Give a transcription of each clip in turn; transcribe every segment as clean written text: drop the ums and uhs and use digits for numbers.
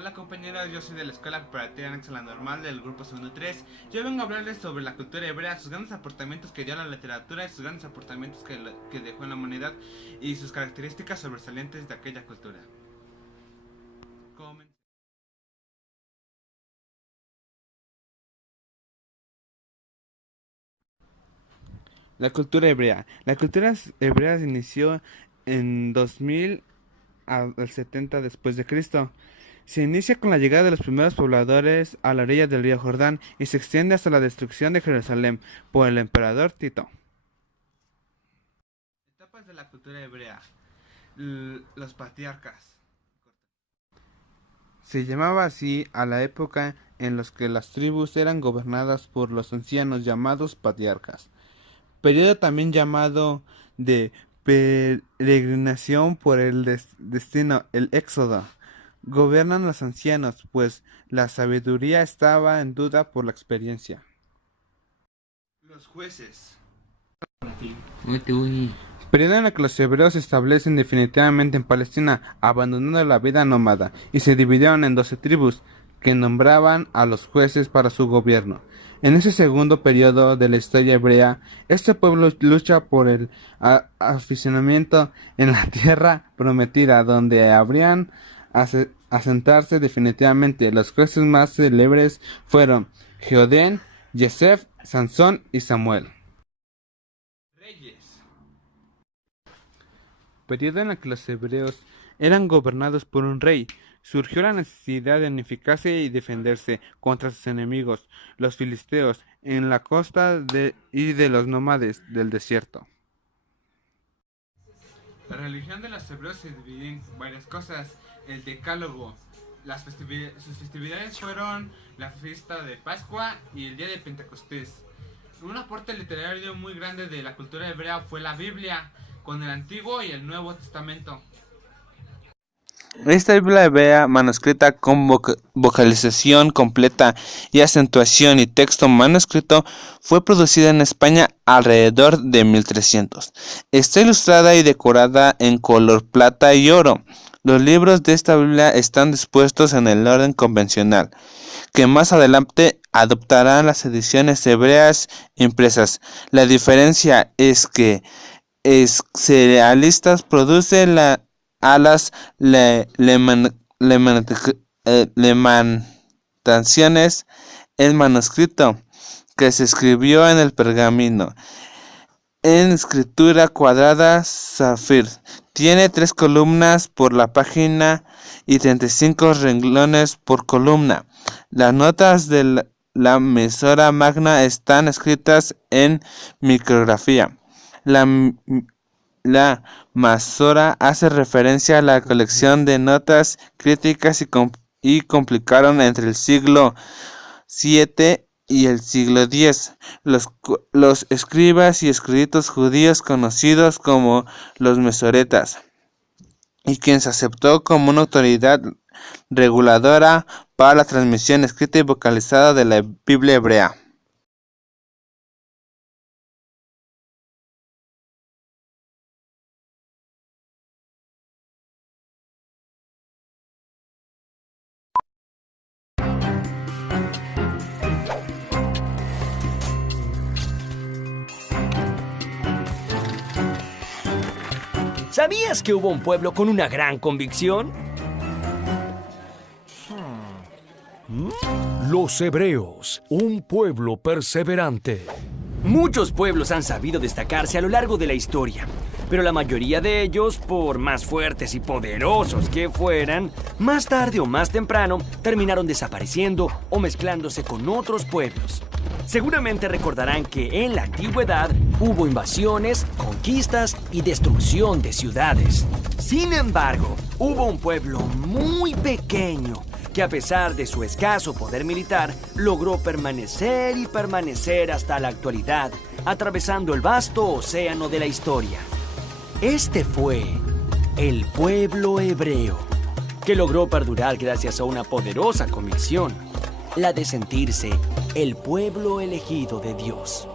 Hola compañeros, yo soy de la Escuela Cooperativa Anexa a la Normal del grupo segundo 3. Yo vengo a hablarles sobre la cultura hebrea, sus grandes aportamientos que dio a la literatura y sus grandes aportamientos que dejó en la humanidad y sus características sobresalientes de aquella cultura. La cultura hebrea. La cultura hebrea se inició en 2000 al 70 después de Cristo. Se inicia con la llegada de los primeros pobladores a la orilla del río Jordán y se extiende hasta la destrucción de Jerusalén por el emperador Tito. Etapas de la cultura hebrea. Los patriarcas. Se llamaba así a la época en la que las tribus eran gobernadas por los ancianos llamados patriarcas. Periodo también llamado de peregrinación por el destino, el éxodo. Gobiernan los ancianos, pues la sabiduría estaba en duda por la experiencia. Los jueces. Periodo en el que los hebreos se establecen definitivamente en Palestina, abandonando la vida nómada, y se dividieron en 12 tribus, que nombraban a los jueces para su gobierno. En ese segundo periodo de la historia hebrea, este pueblo lucha por el aficionamiento en la tierra prometida, donde habrían asentarse definitivamente. Los jueces más célebres fueron Geodén, Yesef, Sansón y Samuel. Reyes. Periodo en el que los hebreos eran gobernados por un rey. Surgió la necesidad de unificarse y defenderse contra sus enemigos, los filisteos, en la costa y de los nómades del desierto. La religión de los hebreos se divide en varias cosas. El decálogo. Sus festividades fueron la fiesta de Pascua y el día de Pentecostés. Un aporte literario muy grande de la cultura hebrea fue la Biblia, con el Antiguo y el Nuevo Testamento. Esta Biblia hebrea, manuscrita con vocalización completa y acentuación y texto manuscrito, fue producida en España alrededor de 1300. Está ilustrada y decorada en color plata y oro. Los libros de esta Biblia están dispuestos en el orden convencional, que más adelante adoptarán las ediciones hebreas impresas. La diferencia es que Cerealistas produce a las lamentaciones, el manuscrito que se escribió en el pergamino, en escritura cuadrada zafir. Tiene 3 columnas por la página y 35 renglones por columna. Las notas de la Mesora Magna están escritas en micrografía. La Masora hace referencia a la colección de notas críticas y complicaron entre el siglo VII y el siglo X. Los escribas y escritos judíos conocidos como los mesoretas, y quien se aceptó como una autoridad reguladora para la transmisión escrita y vocalizada de la Biblia hebrea. ¿Sabías que hubo un pueblo con una gran convicción? Los hebreos, un pueblo perseverante. Muchos pueblos han sabido destacarse a lo largo de la historia, pero la mayoría de ellos, por más fuertes y poderosos que fueran, más tarde o más temprano terminaron desapareciendo o mezclándose con otros pueblos. Seguramente recordarán que en la antigüedad hubo invasiones, conquistas y destrucción de ciudades. Sin embargo, hubo un pueblo muy pequeño que, a pesar de su escaso poder militar, logró permanecer y permanecer hasta la actualidad, atravesando el vasto océano de la historia. Este fue el pueblo hebreo, que logró perdurar gracias a una poderosa convicción, la de sentirse el pueblo elegido de Dios.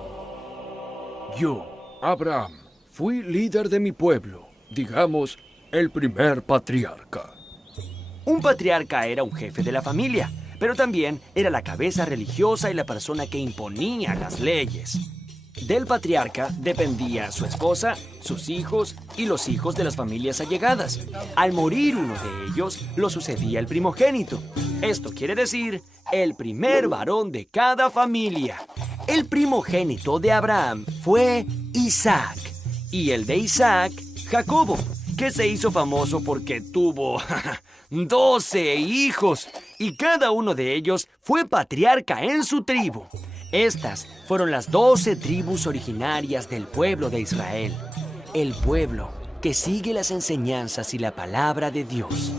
Yo, Abraham, fui líder de mi pueblo, digamos, el primer patriarca. Un patriarca era un jefe de la familia, pero también era la cabeza religiosa y la persona que imponía las leyes. Del patriarca dependía su esposa, sus hijos y los hijos de las familias allegadas. Al morir uno de ellos, lo sucedía el primogénito. Esto quiere decir el primer varón de cada familia. El primogénito de Abraham fue Isaac, y el de Isaac, Jacobo, que se hizo famoso porque tuvo 12 hijos, y cada uno de ellos fue patriarca en su tribu. Estas fueron las 12 tribus originarias del pueblo de Israel, el pueblo que sigue las enseñanzas y la palabra de Dios.